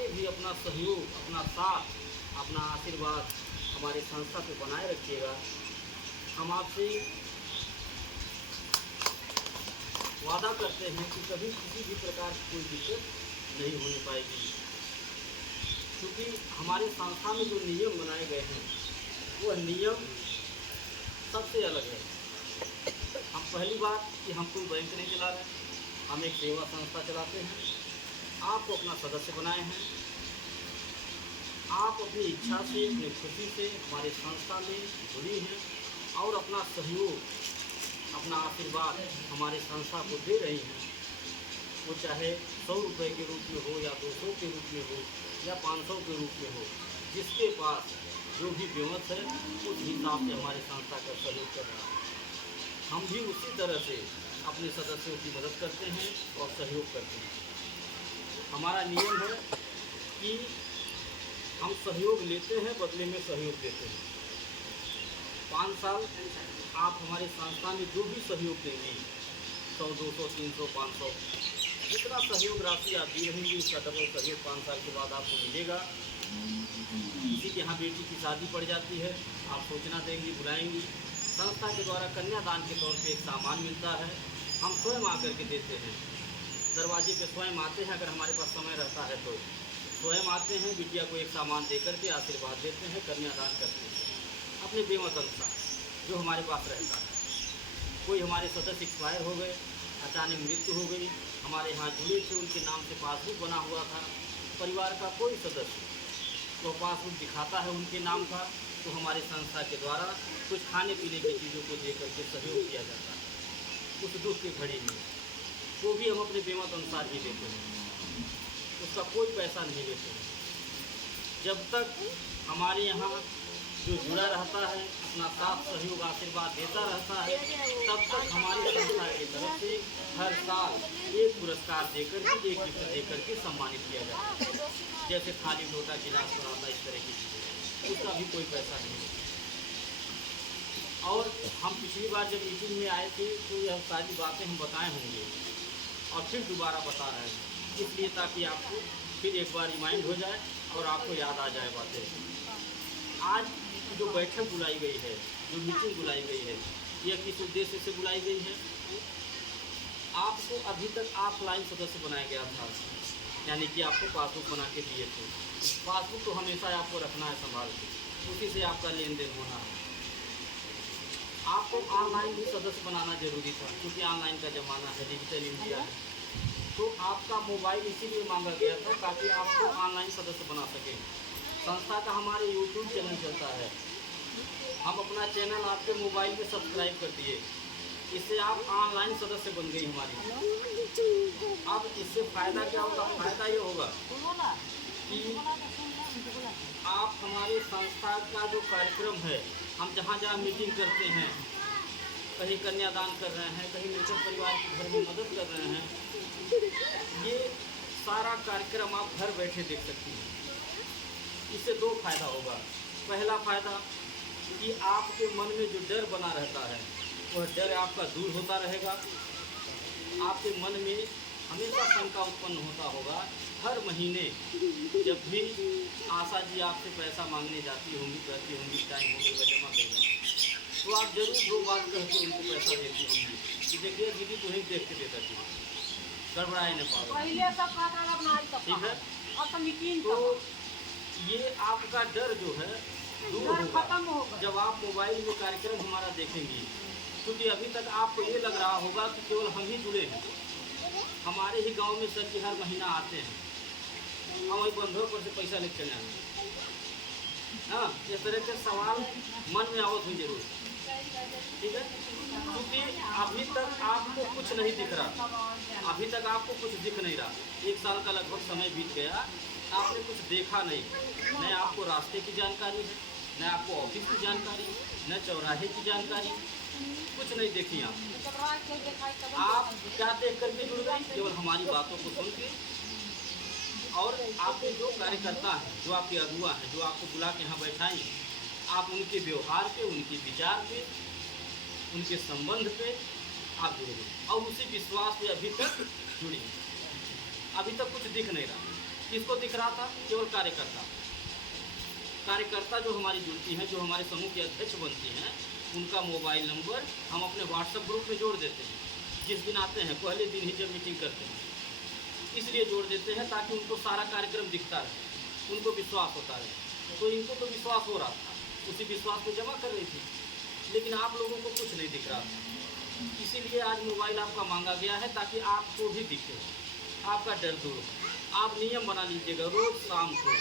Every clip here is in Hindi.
आगे भी अपना सहयोग, अपना साथ, अपना आशीर्वाद हमारे संस्था को बनाए रखिएगा। हम आपसे वादा करते हैं कि कभी किसी भी प्रकार की कोई दिक्कत नहीं होने पाएगी, क्योंकि हमारे संस्था में जो नियम बनाए गए हैं वह नियम सबसे अलग है। हम पहली बात कि हम कोई बैंक नहीं चला रहे, हम एक सेवा संस्था चलाते हैं। आपको अपना सदस्य बनाए हैं, आप अपनी इच्छा से, अपनी खुशी से हमारे संस्था में जुड़ी हैं और अपना सहयोग, अपना आशीर्वाद हमारे संस्था को दे रही हैं। वो चाहे 100 रुपये के रूप में हो या 200 के रूप में हो या 500 के रूप में हो, जिसके पास जो भी व्यवस्था है उस हिसाब से हमारे संस्था का सहयोग कर रहा है। हम भी उसी तरह से अपने सदस्यों की मदद करते हैं और सहयोग करते हैं। हमारा नियम है कि हम सहयोग लेते हैं, बदले में सहयोग देते हैं। 5 साल आप हमारे संस्था में जो भी सहयोग देंगे, 100, 200, 300, 500, जितना सहयोग राशि आप दी रहेंगी उसका डबल सहयोग 5 साल के बाद आपको मिलेगा। किसी के यहाँ बेटी की शादी पड़ जाती है, आप सूचना देंगी, बुलाएंगी। संस्था के द्वारा कन्यादान के तौर पे एक सामान मिलता है, हम स्वयं आकर के देते हैं। दरवाजे पे स्वयं आते हैं, अगर हमारे पास समय रहता है तो स्वयं आते हैं, बिटिया को एक सामान दे करके आशीर्वाद देते हैं, कन्यादान करते हैं अपने बेमत अनुसार जो हमारे पास रहता है। कोई हमारे सदस्य एक्सपायर हो गए, अचानक मृत्यु हो गई, हमारे यहाँ जुड़े थे, उनके नाम से पासबुक बना हुआ था, परिवार का कोई सदस्य तो पासबुक दिखाता है उनके नाम का, तो हमारे संस्था के द्वारा कुछ खाने पीने की चीज़ों को दे करके सहयोग किया जाता है उस दुख की घड़ी में। वो भी हम अपने बेमत अनुसार ही देते हैं, उसका कोई पैसा नहीं लेते हैं। जब तक हमारे यहाँ जो जुड़ा रहता है, अपना साथ सहयोग आशीर्वाद देता रहता है, तब तक हमारी संस्था की तरफ से हर साल एक पुरस्कार देकर के, एक गिफ्ट देकर के सम्मानित किया जाता है। जैसे थाली लोटा गिलास बनाता, इस तरह की चीज़ें, उसका भी कोई पैसा नहीं। और हम पिछली बार जब मीटिंग में आए थे तो यह सारी बातें हम बताए होंगे और फिर दोबारा बता रहे हैं, इसलिए ताकि आपको फिर एक बार रिमाइंड हो जाए और आपको याद आ जाए बातें। आज जो बैठक बुलाई गई है, जो मीटिंग बुलाई गई है, यह किस उद्देश्य से बुलाई गई है? आपको अभी तक ऑफलाइन सदस्य बनाया गया था, यानी कि आपको पासबुक बना के दिए थे। पासबुक तो हमेशा आपको रखना है संभाल के, उसी से आपका लेन देन होना है। आपको ऑनलाइन भी सदस्य बनाना जरूरी था, क्योंकि ऑनलाइन का ज़माना है, डिजिटल इंडिया है। तो आपका मोबाइल इसीलिए मांगा गया था ताकि आपको ऑनलाइन सदस्य बना सकें। संस्था का हमारे यूट्यूब चैनल चलता है, हम अपना चैनल आपके मोबाइल में सब्सक्राइब कर दिए, इससे आप ऑनलाइन सदस्य बन गई हमारी। अब इससे फ़ायदा क्या होगा? फ़ायदा ये होगा कि आप हमारे संस्था का जो कार्यक्रम है, हम जहाँ जहाँ मीटिंग करते हैं, कहीं कन्यादान कर रहे हैं, कहीं मृतक परिवार के घर में मदद कर रहे हैं, ये सारा कार्यक्रम आप घर बैठे देख सकती हैं। इससे 2 फायदा होगा। पहला फ़ायदा कि आपके मन में जो डर बना रहता है वह डर आपका दूर होता रहेगा। आपके मन में हमेशा शंका उत्पन्न होता होगा। हर महीने जब भी आशा जी आपसे पैसा मांगने जाती होंगी, कहती होंगी टाइम हो गया जमा करना, तो आप जरूर 2 बात कह के उनको पैसा देती होंगी कि देखिए दीदी तुम्हें देख के देता थी, गड़बड़ाए न पाओ, ठीक है। तो ये आपका डर जो है दूर होगा जब आप मोबाइल में कार्यक्रम हमारा देखेंगी। क्योंकि अभी तक आपको ये लग रहा होगा कि केवल हम ही जुड़े हैं, हमारे ही गांव में सर जी हर महीना आते हैं, हम वही बंधुओं पर से पैसा लेके चले आएंगे। हाँ, इस तरह के सवाल मन में आवत हुई जरूर, ठीक है। क्योंकि अभी तक आपको कुछ नहीं दिख रहा, अभी तक आपको कुछ दिख नहीं रहा। 1 साल का लगभग समय बीत गया, आपने कुछ देखा नहीं, न आपको रास्ते की जानकारी है, न आपको ऑफिस की जानकारी, न चौराहे की जानकारी, कुछ नहीं देखी आप क्या देख करके जुड़ गई? केवल हमारी बातों को सुन के। और आपके जो कार्यकर्ता हैं, जो आपके अगुआ हैं, जो आपको बुला के यहाँ बैठाएंगे, आप उनके व्यवहार पे, उनके विचार पे, उनके संबंध पे आप जुड़े और उसी विश्वास पे अभी तक जुड़ी। अभी तक कुछ दिख नहीं रहा, किसको दिख रहा था? केवल कार्यकर्ता। कार्यकर्ता जो हमारी जुड़ती हैं, जो हमारे समूह के अध्यक्ष बनती हैं, उनका मोबाइल नंबर हम अपने व्हाट्सएप ग्रुप में जोड़ देते हैं। जिस दिन आते हैं पहले दिन ही जब मीटिंग करते हैं, इसलिए जोड़ देते हैं ताकि उनको सारा कार्यक्रम दिखता रहे, उनको विश्वास होता रहे। तो इनको तो विश्वास हो रहा था, उसी विश्वास को जमा कर रही थी, लेकिन आप लोगों को कुछ नहीं दिख रहा था। इसीलिए आज मोबाइल आपका मांगा गया है ताकि आपको भी दिखे, आपका डर दूर हो। आप नियम बना लीजिएगा, रोज़ शाम को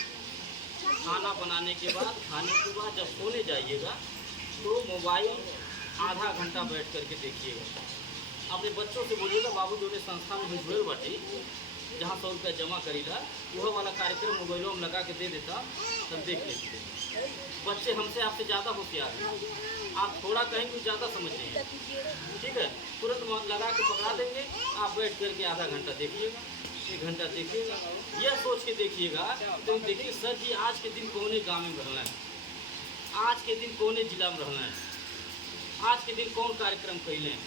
खाना बनाने के बाद, खाने के बाद जब सोने जाइएगा तो मोबाइल आधा घंटा बैठ करके देखिएगा। अपने बच्चों से बोलिएगा बाबू जो ने संस्था में जुड़े बाटी, जहाँ 100 रुपया जमा करीला, वह वाला कार्यक्रम मोबाइलों में लगा के दे देता, तब देख लेते। बच्चे हमसे आपसे ज़्यादा होशियार हैं, आप थोड़ा कहेंगे ज़्यादा समझ लेंगे, ठीक है? तुरंत लगा के पकड़ा देंगे, आप बैठ करके आधा घंटा देखिएगा, 1 घंटा देखिएगा। यह सोच के देखिएगा, तो देखिए सर जी आज के दिन कौने गाँव में रहना है, आज के दिन कौने जिला में रहना है, आज के दिन कौन कार्यक्रम कैले हैं,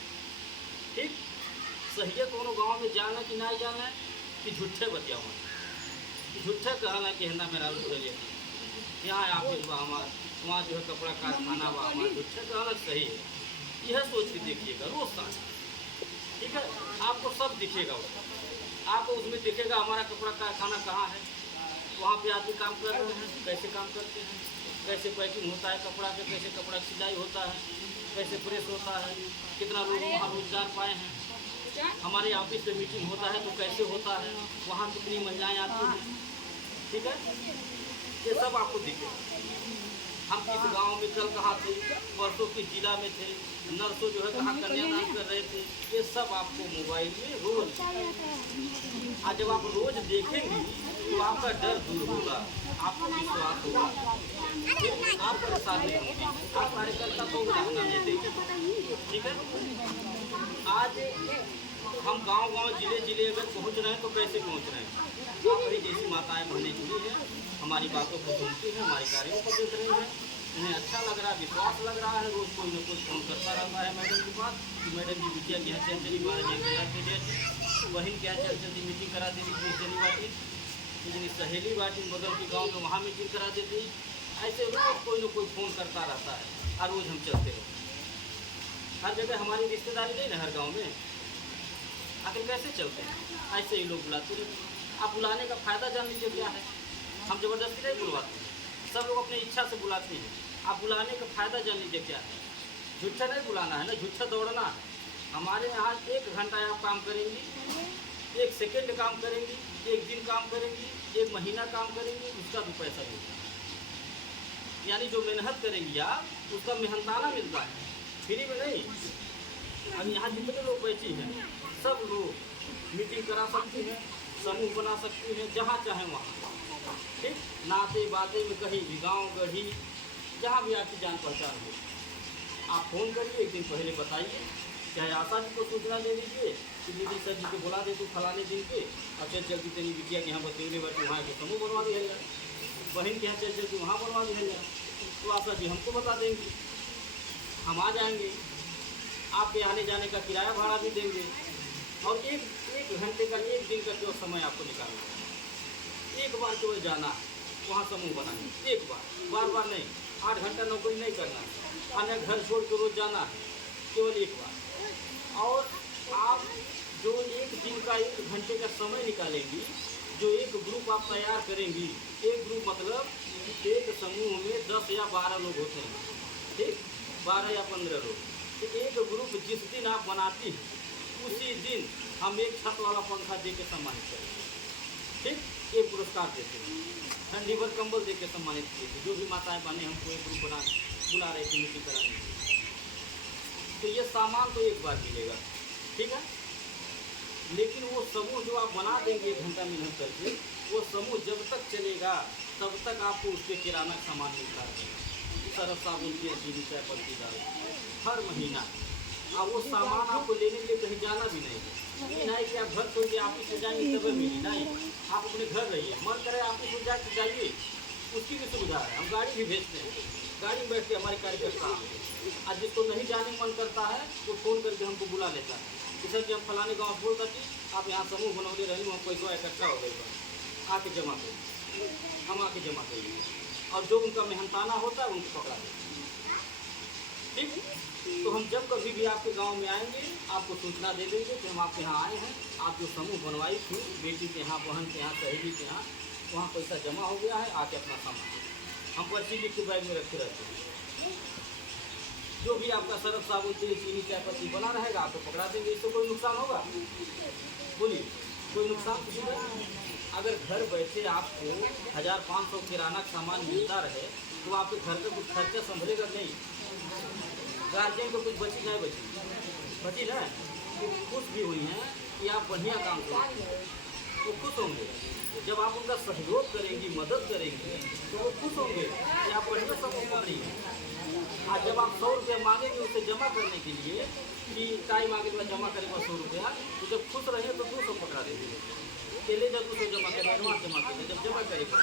ठीक? सही है कोनो गाँव में जाना कि नहीं जाना है, कि झूठे बतियाओ, झूठे कहना कि है ना मेरा जुड़े यहाँ ऑफिस बा हमार, वहाँ जो है कपड़ा कारखाना बा हमार, झूठे कहना सही है। यह सोच के देखिएगा रोज सांझ, ठीक है? आपको सब दिखेगा, आपको उसमें दिखेगा हमारा कपड़ा कारखाना कहाँ है, वहाँ पे आदमी काम कर रहे हैं, कैसे काम करते हैं, कैसे पैकिंग होता है कपड़ा के, कैसे कपड़ा सिलाई होता है, कैसे प्रेस होता है, कितना लोग वहाँ रोजगार पाए हैं। हमारे ऑफिस में मीटिंग होता है तो कैसे होता है, वहाँ कितनी महिलाएं आती हैं, ठीक है? ये सब आपको दिखेगा। हम किस गांव में कल कहाँ थे, परसों किस जिला में थे, नर्सों जो है कहाँ कन्यादान कर रहे थे, ये सब आपको मोबाइल में रोज। आज जब आप रोज देखेंगे तो आपका डर दूर होगा, आपको विश्वास होगा, आप परेशान नहीं होंगे, आप कार्यकर्ता को रहना नहीं देंगे, ठीक है? आज हम गांव-गांव, जिले-जिले अगर पहुंच रहे हैं तो कैसे पहुंच रहे हैं? हमारी जैसी माताएं बहनें जुड़ी हैं, हमारी बातों को सुनती हैं, हमारे कार्यों को देख रही हैं, उन्हें अच्छा लग रहा है, विश्वास लग रहा है। रोज़ कोई न कोई फोन करता रहता है मैडम के पास कि मैडम जी बिटिया के यहाँ चल चली 12 के डेट, बहन के यहाँ चल चलती मीटिंग करा देती थी, चली बाटी, लेकिन सहेली बाटी बगल के गाँव में वहाँ मीटिंग करा देती। ऐसे रोज़ कोई न कोई फ़ोन करता रहता है और रोज़ हम चलते रहते हैं। हर जगह हमारी रिश्तेदारी नहीं ना हर गाँव में, आखिर कैसे चलते हैं? ऐसे ही लोग बुलाते रहते। आप बुलाने का फ़ायदा जान लीजिए क्या है, हम ज़बरदस्ती नहीं बुलवाते हैं, सब लोग अपनी इच्छा से बुलाते हैं। आप बुलाने का फ़ायदा जान लीजिए क्या है, झूठा नहीं बुलाना है ना, झूठा दौड़ना है। हमारे यहाँ 1 घंटा आप काम करेंगी, 1 सेकेंड काम करेंगी, 1 दिन काम करेंगी, 1 महीना काम करेंगी, उसका भी पैसा मिलता है। यानी जो मेहनत करेंगी आप, उसका मेहनताना मिलता है, फ्री में नहीं। अब यहाँ जितने लोग बैठे हैं सब लोग मीटिंग करा सकते हैं, समूह बना सकते हैं, जहाँ चाहें वहाँ, ठीक? नाते बाते में कहीं भी, गाँव गढ़ी जहाँ भी आपकी जान पहचान हो, आप फ़ोन करिए, 1 दिन पहले बताइए, चाहे आशा जी को सूचना दे दीजिए कि दीदी सर जी को बुला दे तू फलाने दिन पे, और चल चलती तेरी बिटिया के यहाँ बतेंगे बैठे वहाँ के समूह बनवा दिया जाए, बहन के यहाँ चल चलती वहाँ बनवा दिया जाए, तो आशा जी हमको बता देंगे, हम आ जाएंगे, आपके आने जाने का किराया भाड़ा भी देंगे, और एक घंटे का, 1 दिन का जो समय आपको निकालना है, 1 बार केवल जाना है वहाँ समूह बनाने, 1 बार, बार नहीं। 8 घंटा नौकरी नहीं करना है, आने घर छोड़ के रोज जाना है, केवल 1 बार। और आप जो 1 दिन का, 1 घंटे का समय निकालेंगी, जो एक ग्रुप आप तैयार करेंगी, एक ग्रुप मतलब एक समूह में 10 या 12 लोग होते हैं, ठीक? 12 या 15 लोग, तो एक ग्रुप जिस दिन आप बनाती हैं उसी दिन हम एक छत वाला पंखा दे के सम्मानित करेंगे, ठीक? ये पुरस्कार देते हैं, ठंडी भर कंबल दे के सम्मानित किए थे। जो भी माताएं बने हमको एक ग्रुप बना बुला रहे थे मीटिंग कराने के लिए, तो ये सामान तो 1 बार मिलेगा, ठीक है? लेकिन वो समूह जो आप बना देंगे 1 घंटा मेहनत करके, वो समूह जब तक चलेगा तब तक आपको उसके किराना सामान मिलता है, सरफ साबुन की चीनी चाय पत्ती दाल हर महीना। अब वो सामान आपको लेने के लिए कहीं जाना भी नहीं है, नहीं कि आप घर छोड़ के ऑफिस से जाएंगे तब मिली नहीं, आप अपने घर रहिए, मन करे ऑफिस में जाके जाइए, उसकी भी सुविधा है, हम गाड़ी भी भेजते हैं, गाड़ी में बैठ के हमारे कार्यकर्ता आज जिसको नहीं जाने मन करता है वो फ़ोन करके हमको बुला लेता है कि सर जी हम फलाने गाँव बोलता कि आप यहाँ समूह बनौले रही, वहाँ पैसा इकट्ठा हो गई, आके जमा करिए, हम आके जमा करिए, और जो उनका मेहनताना होता है उनको पकड़ा दें। ठीक, तो हम जब कभी भी आपके गांव में आएंगे आपको सूचना दे देंगे कि हम आपके यहाँ आए हैं, आप जो समूह बनवाई थी बेटी के यहाँ, बहन के यहाँ, सहेली के यहाँ, वहाँ पैसा जमा हो गया है, आके अपना सामान हम पर्ची लिख के बैग में रखे रहते हैं। जो भी आपका सरफ साबुन तेल चीनी चाय पत्ती बना रहेगा आपको पकड़ा देंगे। इससे कोई नुकसान होगा? बोलिए, कोई नुकसान किसी का? अगर घर बैठे आपको 1500 किराना का सामान मिलता रहे तो आपके घर में कुछ खर्चा संभलेगा नहीं? गार्जियन को कुछ बची नहीं बची ना, वो खुश भी हुई हैं कि आप बढ़िया काम करेंगे, वो खुश होंगे। जब आप उनका सहयोग करेंगी, मदद करेंगे तो वो खुश होंगे कि आप बढ़िया समूह कर रही हैं। आज जब आप 100 रुपये मांगेंगे उसे जमा करने के लिए कि टाइम मांगेगा जमा करेगा 100 रुपया, तो जब खुश रहेंगे तो 200 पकड़ा देंगे। पहले जब 200 जमा करेगा, एडवांस जमा करेंगे, जब जमा करेगा,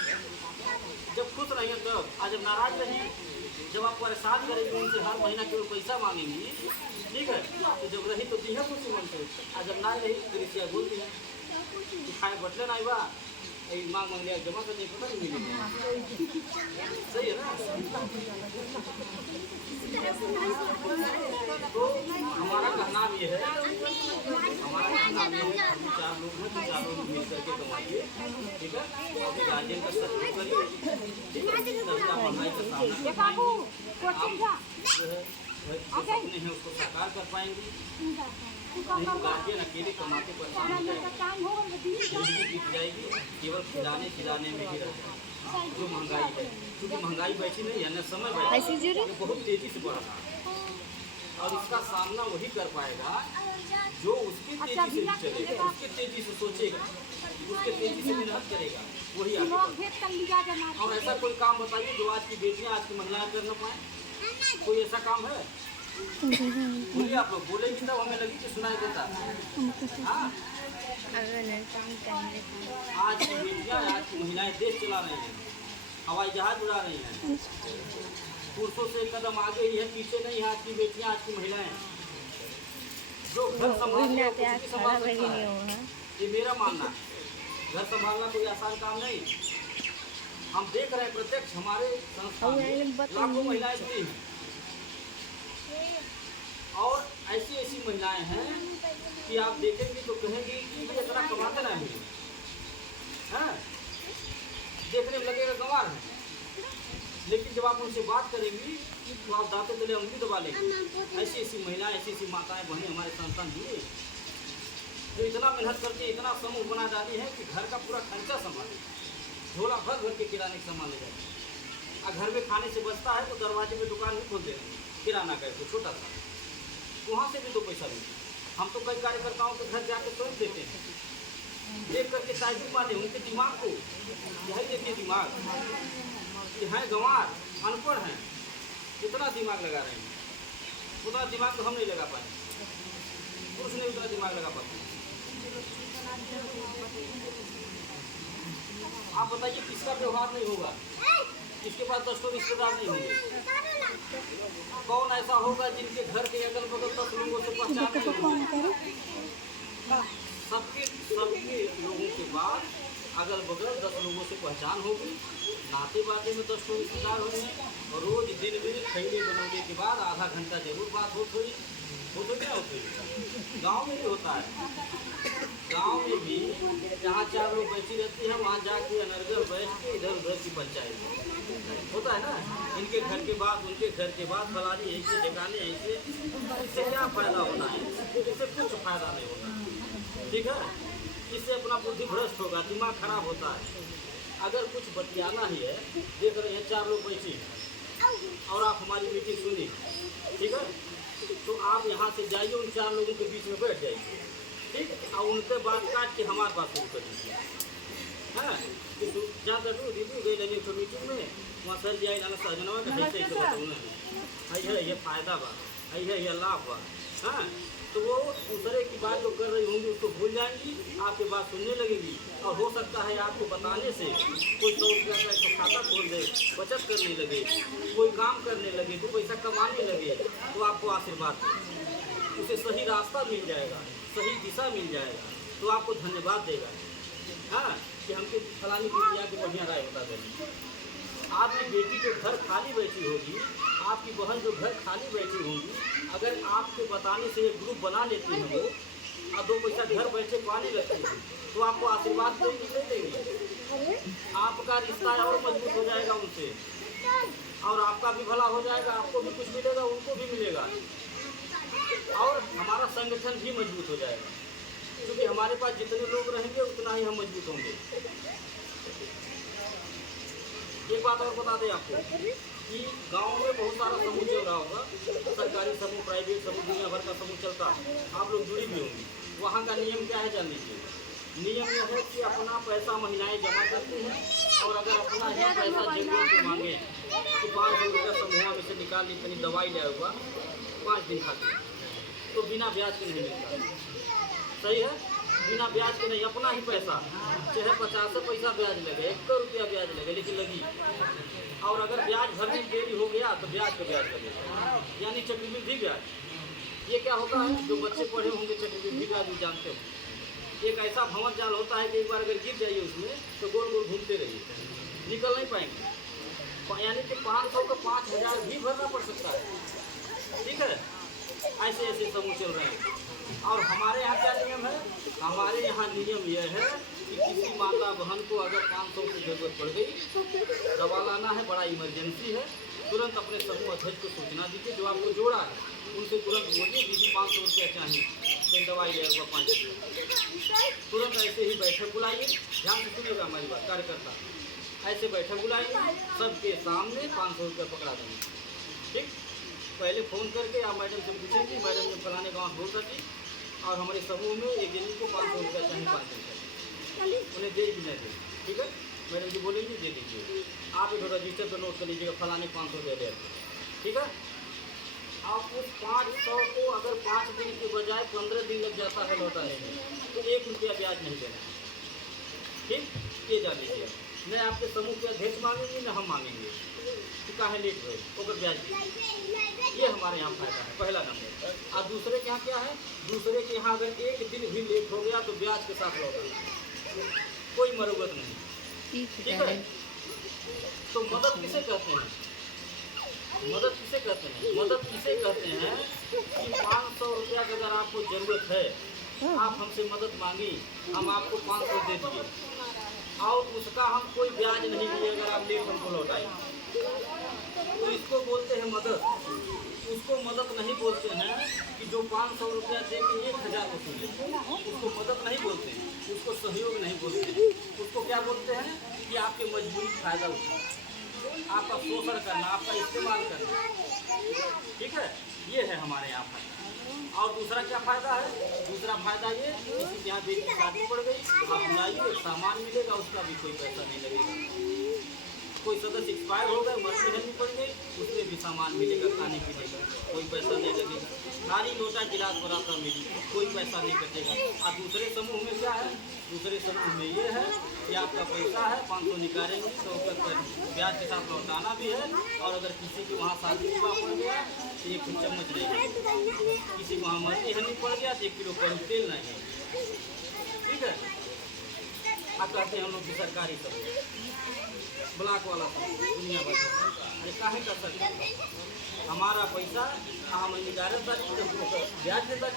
जब खुश रहेंगे तब। आज जब नाराज रहेंगे, जब आप परेशान करेंगे उनसे हर महीना केवल पैसा मांगेंगी, ठीक है, तो जब रही तो दी है खुशी मन से, और जब ना रही तो रिसिया बोल दी है कि खाए बटले ना बा मांग लिया जमा करने पता नहीं मिलेगा। सही है ना? तो हमारा कहना ये है, हमारा कहना ये है, हम 4 लोग हैं, 4 लोग मिल करके कमाइए, ठीक है, अपने गार्जियन का सहयोग करिए, ठीक है, कर्जा महंगाई का सामना कर पाएंगे, आप जो है सपने हैं उसको साकार कर पाएंगे। नहीं तो गार्जियन अकेले कमाते परेशान हो जाएंगे, जिंदगी बीत जाएगी केवल खिलाने खिलाने में ही रह जाएगा। जो महंगाई है, क्योंकि महंगाई बैठी नहीं है ना, समय बैठी है, बहुत तेजी से बढ़ रहा है, और इसका सामना वही कर पाएगा जो उसकी तेजी से चलेगा, उसके तेजी से सोचेगा, उसके तेजी से मेहनत करेगा, वही आगे। और ऐसा कोई काम बताइए जो आज की बेटियां, आज की महिलाएं कर न पाए? कोई ऐसा काम है? बोलिए, आप लोग बोलेंगे तब हमें लगी कि सुनाई देता। हाँ, आज की बेटियां, आज की महिलाएं देश चला रही हैं, हवाई जहाज उड़ा रही हैं, पुरुषों से कदम आगे ही है, पीछे नहीं है। आज की बेटियां, आज की महिलाएं जो घर संभालने ये मेरा मानना है। घर संभालना कोई आसान काम नहीं। हम देख रहे हैं प्रत्यक्ष हमारे संस्थान में लाखों महिलाएं जुड़ी हैं, और ऐसी ऐसी महिलाएं हैं कि आप देखेंगे तो कहेंगे कि ये इतना कमाते नहीं हैं, देखने में लगेगा गंवार है, लेकिन जब आप उनसे बात करेंगी तो आप दांतों तले उंगली दबा लेंगे। ऐसी ऐसी महिलाएं, ऐसी ऐसी माताएं बहनें हमारे संस्थान जुड़ी जो इतना मेहनत करके इतना समूह बना डाली है कि घर का पूरा खर्चा संभाले, झोला भर भर के किराने का सामान ले जाते हैं, और घर में खाने से बचता है तो दरवाजे में दुकान भी खोल दे रहे हैं किराना का तो छोटा सा, वहाँ से भी 2 पैसा मिलता है। हम तो कई कार्यकर्ताओं के घर जाके स्वयं देते हैं, देख करके ताजुब माने उनके दिमाग को, यही देखिए दिमाग कि हैं गंवार, अनपढ़ हैं, इतना दिमाग लगा रहे हैं, उतना दिमाग तो हम नहीं लगा पाए, पुरुष नहीं उतना दिमाग लगा पाते। आप बताइए किसका व्यवहार नहीं होगा, किसके पास 10 रिश्तेदार नहीं होंगे? कौन ऐसा होगा जिनके घर के अगल बगल 10 लोगों से पहचान नहीं होगी? सबके लोगों के बाद अगल बगल 10 लोगों से पहचान होगी, नाते बाते में 10 रिश्तेदार होंगे, और रोज दिन में खैले बनाने के बाद आधा घंटा जरूर बात होती क्या होती? गाँव में भी होता है, गांव में भी जहाँ 4 लोग बैठी रहती हैं वहाँ जाके अनर्गल बैठ के इधर उधर की पंचायत होता है ना, इनके घर के बाद उनके घर के बाद फलानी ऐसे ठिकाने ऐसे, इससे क्या फायदा होना है? इससे कुछ फायदा नहीं होता, ठीक है, इससे अपना बुद्धि भ्रष्ट होगा, दिमाग खराब होता है। अगर कुछ बतियाना ही है, देख रहे हैं 4 लोग बैठे हैं और आप हमारी मीटिंग सुनी, ठीक है, तो आप यहाँ से जाइए उन 4 लोगों के बीच में बैठ जाइए, ठीक, और उनके बात काट के हमारे पास शुरू कर दीजिए, है जहाँ तक दीदी गई रही तो मीटिंग में वहाँ सर जी आई सहजनवा का ऐसे ऐसे बताऊँ है ये फ़ायदा बा, है ये लाभ बा, हाँ, तो वो दूसरे की बात जो कर रही होंगी उसको भूल जाएंगी, आपकी बात सुनने लगेगी, और हो सकता है आपको बताने से कोई 100 रुपया का एक खाता खोल दे, बचत करने लगे, कोई काम करने लगे, 2 पैसा कमाने लगे, तो आपको आशीर्वाद देगा, उसे सही रास्ता मिल जाएगा, सही दिशा मिल जाएगा, तो आपको धन्यवाद देगा, हाँ, कि हमको फलानी बिटिया की बढ़िया राय बता देंगे। आपकी बेटी जो घर खाली बैठी होगी, आपकी बहन जो घर खाली बैठी होंगी, अगर आपके बताने से एक ग्रुप बना लेती हैं वो और 2 पैसा घर बैठे पाने लगती है, तो आपको आशीर्वाद देंगी नहीं देंगी? आपका रिश्ता और मजबूत हो जाएगा उनसे, और आपका भी भला हो जाएगा, आपको भी कुछ मिलेगा, उनको भी मिलेगा, और हमारा संगठन भी मजबूत हो जाएगा। क्योंकि हमारे पास जितने लोग रहेंगे उतना ही हम मजबूत होंगे। एक बात और बता दें आपको कि गांव में बहुत सारा समूह चल रहा होगा, सरकारी समूह, प्राइवेट समूह, दुनिया भर का समूह चलता है, आप लोग जुड़ी भी होंगी। वहाँ का नियम क्या है जान लीजिए। नियम यह है कि अपना पैसा महिलाएं जमा करती हैं, और अगर अपना ही पैसा जरूरत से मांगे कि 500 रुपया समूह में से निकाल ली, कहीं दवाई लिया हुआ 5 दिन खाती, तो बिना ब्याज के नहीं मिलता। सही है, बिना ब्याज के नहीं, अपना ही पैसा, चाहे 50 पैसा ब्याज लगे, 1 रुपया ब्याज लगे, लेकिन लगी। और अगर ब्याज भरने में देरी हो गया तो ब्याज का ब्याज लगेगा, यानी चक्रवृद्धि ब्याज। ये क्या होता है, जो बच्चे पढ़े होंगे चक्रवृद्धि ब्याज भी जानते हो। एक ऐसा भंवर जाल होता है कि एक बार अगर गिर जाइए उसमें तो गोल गोल घूमते रहिए, निकल नहीं पाएंगे। यानी कि 500 का 5000 भी भरना पड़ सकता है। ठीक है, ऐसे ऐसे समूह चल रहे हैं। और हमारे यहाँ क्या नियम है, हमारे यहाँ नियम यह है कि किसी माता बहन को अगर 500 की जरूरत पड़ गई, दवा लाना है, बड़ा इमरजेंसी है, तुरंत अपने समूह अध्यक्ष को सूचना दीजिए, जो आपको जोड़ा है उनसे तुरंत बोलिए दीदी 500 रुपया चाहिए, फिर दवाई ले आएगा 5 रुपया। तुरंत ऐसे ही बैठक बुलाइए, ध्यान से सुनिएगा हमारी बात कार्यकर्ता, ऐसे बैठक बुलाइए, सबके सामने 500 रुपया पकड़ा देंगे। ठीक, पहले फ़ोन करके आप मैडम से पूछेंगे, मैडम ने फलाने गाँव बोल सकी और हमारे समूह में एक जन को 500 रुपया चाहिए, 5 दिन चाहिए, उन्हें दे भी नहीं दे। ठीक है, मैडम जी बोलेंगे दे दीजिए, आप एक रजिस्टर पर नोट कर लीजिएगा, फलाने 500 दे दे। ठीक है, आप उस 500 को अगर 5 दिन के बजाय 15 दिन लग जाता है लौटाने में, तो 1 रुपया ब्याज नहीं देना। ठीक, ये जान लीजिए, न आपके समूह के अध्यक्ष मांगेंगे न हम मांगेंगे कि काहे लेट हुए, ओकर ब्याज दीजिए। ये हमारे यहाँ फायदा है, पहला नंबर। और दूसरे के यहाँ क्या है, दूसरे के यहाँ अगर 1 दिन भी लेट हो गया तो ब्याज के साथ लौटाना, कोई मरम्मत नहीं। ठीक है, तो मदद किसे कहते हैं, मदद किसे कहते हैं, मदद किसे कहते हैं कि 500 रुपया की अगर आपको ज़रूरत है, आप हमसे मदद मांगी, हम आपको 500 दे दिए, और उसका हम कोई ब्याज नहीं दिए अगर आप लेट हमको लौटाएं, तो इसको बोलते हैं मदद। उसको मदद नहीं बोलते हैं कि जो 500 रुपया दे के 1000 वसूले, उसको मदद नहीं बोलते, उसको सहयोग नहीं बोलते, उसको क्या बोलते हैं कि आपके मजबूरी फ़ायदा उठाना, आपका शोषण करना, आपका इस्तेमाल करना। ठीक है, ये है हमारे यहाँ फायदा। और दूसरा क्या फ़ायदा है, दूसरा फ़ायदा ये, किसी के यहाँ बेटी की शादी पड़ गई, आप बुलाइए, सामान मिलेगा, उसका भी कोई पैसा नहीं लगेगा। कोई सदस्य एक्सपायर हो गए, मरने नहीं पड़ गई, उसमें भी सामान मिलेगा, खाने पीने का कोई पैसा नहीं लगेगा, सारी लोटा गिलास बराबर मिली, कोई पैसा नहीं कटेगा। और दूसरे समूह में क्या है, दूसरे समूह में ये है कि आपका पैसा है 500 निकालेंगे तो ब्याज के साथ लौटाना भी है, और अगर किसी के वहाँ शादी विवाह पड़ गया तो 1 चम्मच रहेगा, किसी को वहाँ मरनी हनी पड़ गया तो 1 किलो करीब तेल नहीं है। ठीक है, आप कहते हैं हम लोग की सरकारी समूह, ब्लॉक वाला दुनिया भर अरे काहे कर सकते, हमारा पैसा हम निकाले ब्याज देता,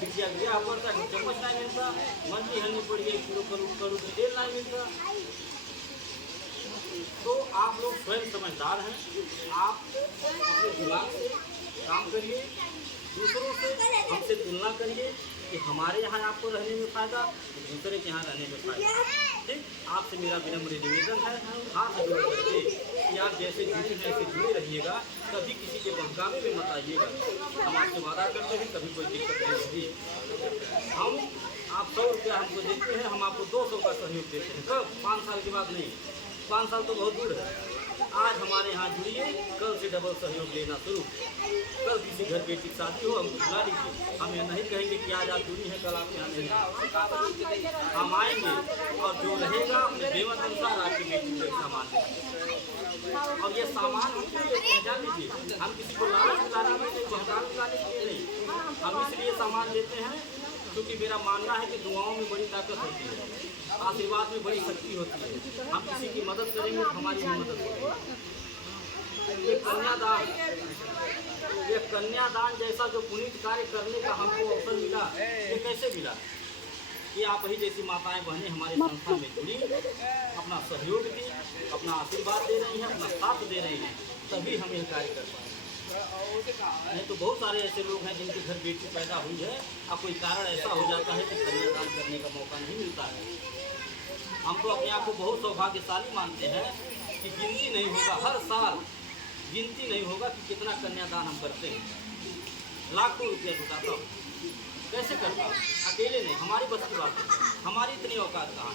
बिटिया ब्याह पड़ता है चम्मच नहीं मिलता, मंथली हनी पड़ी 1 किलो करूँ तेल नहीं मिलता। तो आप लोग स्वयं समझदार हैं, आप अपने दिमाग से काम करिए, दूसरों से हमसे तुलना करिए कि हमारे यहाँ आपको रहने में फ़ायदा, दूसरे के यहाँ रहने में फ़ायदा। ठीक, आपसे मेरा विनम्र निवेदन है, हाथ जोड़ करके कि आप जैसे जुड़े हैं ऐसे जुड़े रहिएगा, कभी किसी के बहकावे में मत आइएगा। हम आपसे वादा करते हैं कभी कोई दिक्कत नहीं होगी। हम आप 100 रुपया हमको देते हैं, हम आपको 200 का सहयोग देते हैं। कब, 5 साल के बाद नहीं, 5 साल तो बहुत दूर है। आज हमारे यहाँ जुड़िए, कल से डबल सहयोग लेना शुरू। कल किसी घर बेटी की शादी हो, हमको बुला लीजिए, हम ये नहीं कहेंगे कि आज आप जुड़ी हैं कल आपके यहाँ नहीं, हम आएंगे और जो रहेगा अपने बेमत अनुसार आपकी बेटी को एक सामान देंगे। और ये सामान हम क्यों लेते हैं जान लीजिए, हम किसी को लालच दिलाने में नहीं, बहकावे दिलाने के लिए नहीं, हम इसलिए सामान लेते हैं क्योंकि मेरा मानना है कि दुआओं में बड़ी ताकत होती है। आशीर्वाद में बड़ी शक्ति होती है। हम किसी की मदद करेंगे तो हमारी भी मदद होगी। ये कन्यादान जैसा जो पुनीत कार्य करने का हमको अवसर मिला, ये कैसे मिला? ये आप ही जैसी माताएं बहनें हमारे संस्था में जुड़ी, अपना सहयोग दी, अपना आशीर्वाद दे रही हैं, अपना साथ दे रही हैं, तभी हम ये कार्य कर पाए। नहीं तो बहुत सारे ऐसे लोग हैं जिनके घर बेटी पैदा हुई है और कोई कारण ऐसा हो जाता है कि कन्यादान करने का मौका नहीं मिलता है। हम तो अपने आप को बहुत सौभाग्यशाली मानते हैं कि गिनती नहीं होगा, हर साल गिनती नहीं होगा कि कितना कन्यादान हम करते हैं। लाखों रुपया जुटाता हूँ, कैसे करता हूँ? अकेले नहीं, हमारी बस की बात है, हमारी इतनी औकात कहाँ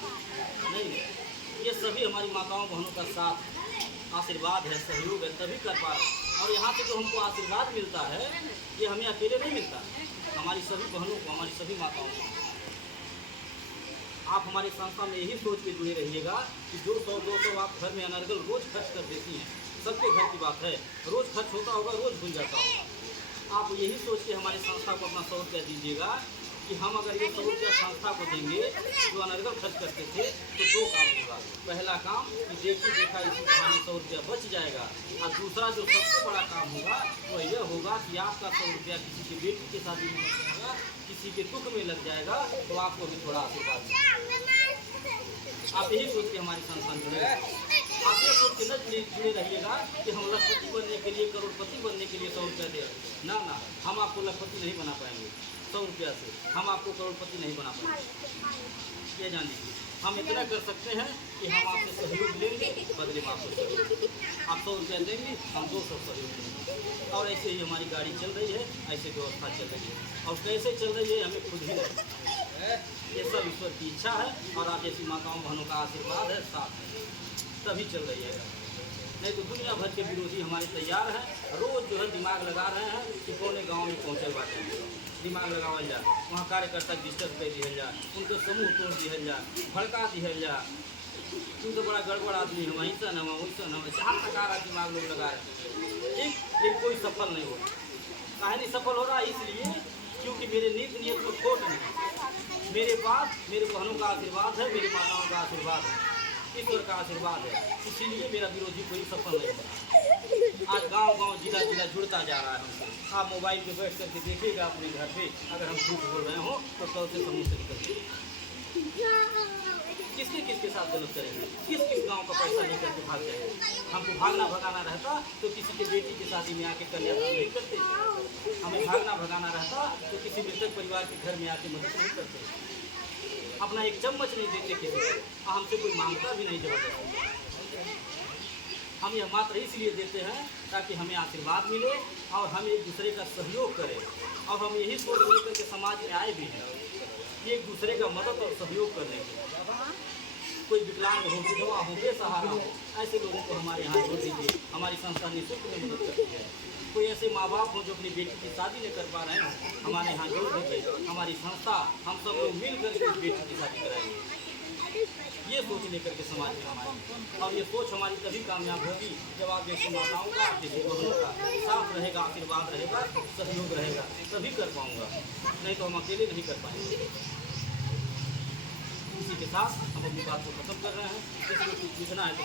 नहीं। ये सभी हमारी माताओं बहनों का साथ आशीर्वाद है, सहयोग है, तभी कर पा रहे हैं। और यहाँ से जो हमको आशीर्वाद मिलता है, ये हमें अकेले नहीं मिलता, हमारी सभी बहनों को, हमारी सभी माताओं को। आप हमारी संस्था में यही सोच के जुड़े रहिएगा कि जो 100-200 आप घर में अनर्गल रोज खर्च कर देती हैं, सबके घर की बात है, रोज खर्च होता होगा, रोज भूल जाता होगा। आप यही सोच के हमारी संस्था को अपना 100 रुपया दीजिएगा कि हम अगर ये 100 रुपया संस्था को देंगे जो अनर्गल खर्च करते थे, तो 2 काम होगा। पहला काम कि देखी देखा इसी बहाने 100 रुपया बच जाएगा, और दूसरा जो सबसे बड़ा काम होगा वो यह होगा कि आपका 100 रुपया किसी की बेटी के शादी में लग जाएगा, किसी के दुख में लग जाएगा, तो आपको भी थोड़ा आशीर्वाद मिलेगा। आप यही सोच के हमारी संस्था में जुड़े, आप ये सोच के न जुड़े रहिएगा कि हम लखपति बनने के लिए, करोड़पति बनने के लिए 100 रुपया दे। ना, हम आपको लखपति नहीं बना पाएंगे 100 रुपया से, हम आपको करोड़पति नहीं बना पाएंगे। ये जान लीजिए, हम इतना कर सकते हैं कि हम आपसे सहयोग लेंगे, बदले में आपको सहयोग। आप 100 रुपया देंगे, हम 200 सहयोग देंगे। और ऐसे ही हमारी गाड़ी चल रही है, ऐसे व्यवस्था चल रही है। और कैसे चल रही है हमें खुद ही नहीं, ये सब ईश्वर की इच्छा है और आप जैसी माताओं बहनों का आशीर्वाद है, साथ है, तभी चल रही है। नहीं तो दुनिया भर के विरोधी हमारे तैयार हैं, रोज जो है दिमाग लगा रहे हैं कि कौन गाँव में पहुँचल बाटे, दिमाग लगावल जाए, वहाँ कार्यकर्ता डिस्टर्ब कर दिया जाए, उनको समूह तोड़ दिया जाए, भड़का दिया जाए, तू तो बड़ा गड़बड़ आदमी है, वहीं से न वैसा न जहाँ प्रकार दिमाग लोग लगा रहे हैं, ठीक, लेकिन कोई सफल नहीं हो रहा। काहे नहीं सफल हो रहा? इसलिए क्योंकि मेरे नीयत में खोट नहीं, मेरे पास मेरे बहनों का आशीर्वाद है, मेरी माताओं का आशीर्वाद है, ईश्वर का आशीर्वाद है, इसीलिए मेरा विरोधी कोई सफल नहीं होता। आज गांव-गांव, जिला-जिला जुड़ता जा रहा है हमसे। आप मोबाइल पे बैठ करके देखिएगा अपने घर पे, अगर हम झूठ बोल रहे हो तो कल से समूह से निकल किसके साथ गलत करेंगे? किस गांव का पैसा नहीं करके भाग जाएंगे? हमको भागना भगाना रहता तो किसी के बेटी की शादी में आके कन्यादान नहीं करते, हमें भागना भगाना रहता तो किसी मृतक परिवार के घर में आके मदद नहीं करते, अपना एक चम्मच नहीं देते किसी को, हमसे कोई मांगता भी नहीं जबरदस्ती। हम यह मात्र इसलिए देते हैं ताकि हमें आशीर्वाद मिले और हम एक दूसरे का सहयोग करें, और हम यही सोच लेकर के समाज में आए भी हैं कि एक दूसरे का मदद और सहयोग करने के। कोई विकलांग हो, विधवा हो, बेसहारा हो, ऐसे लोगों को हमारे यहाँ जोड़ दीजिए। हमारी संस्था निःशुल्क में मदद करती है। कोई ऐसे माँ बाप हो जो अपनी बेटी की शादी नहीं कर पा रहे हैं, हमारे यहाँ जोड़ दीजिए। हमारी संस्था हम सब लोग मिल करके बेटी की शादी कराएंगे। ये सोच लेकर के समाज में हमारी, और ये सोच हमारी तभी कामयाब होगी जब आप जैसी माताओं का, जैसी बहनों का साथ रहेगा, आशीर्वाद रहेगा, सहयोग रहेगा, तभी कर पाऊँगा, नहीं तो हम अकेले नहीं कर पाएंगे। इसी के साथ हम अपनी बात को खत्म कर रहे हैं। किसी को कुछ पूछना है तो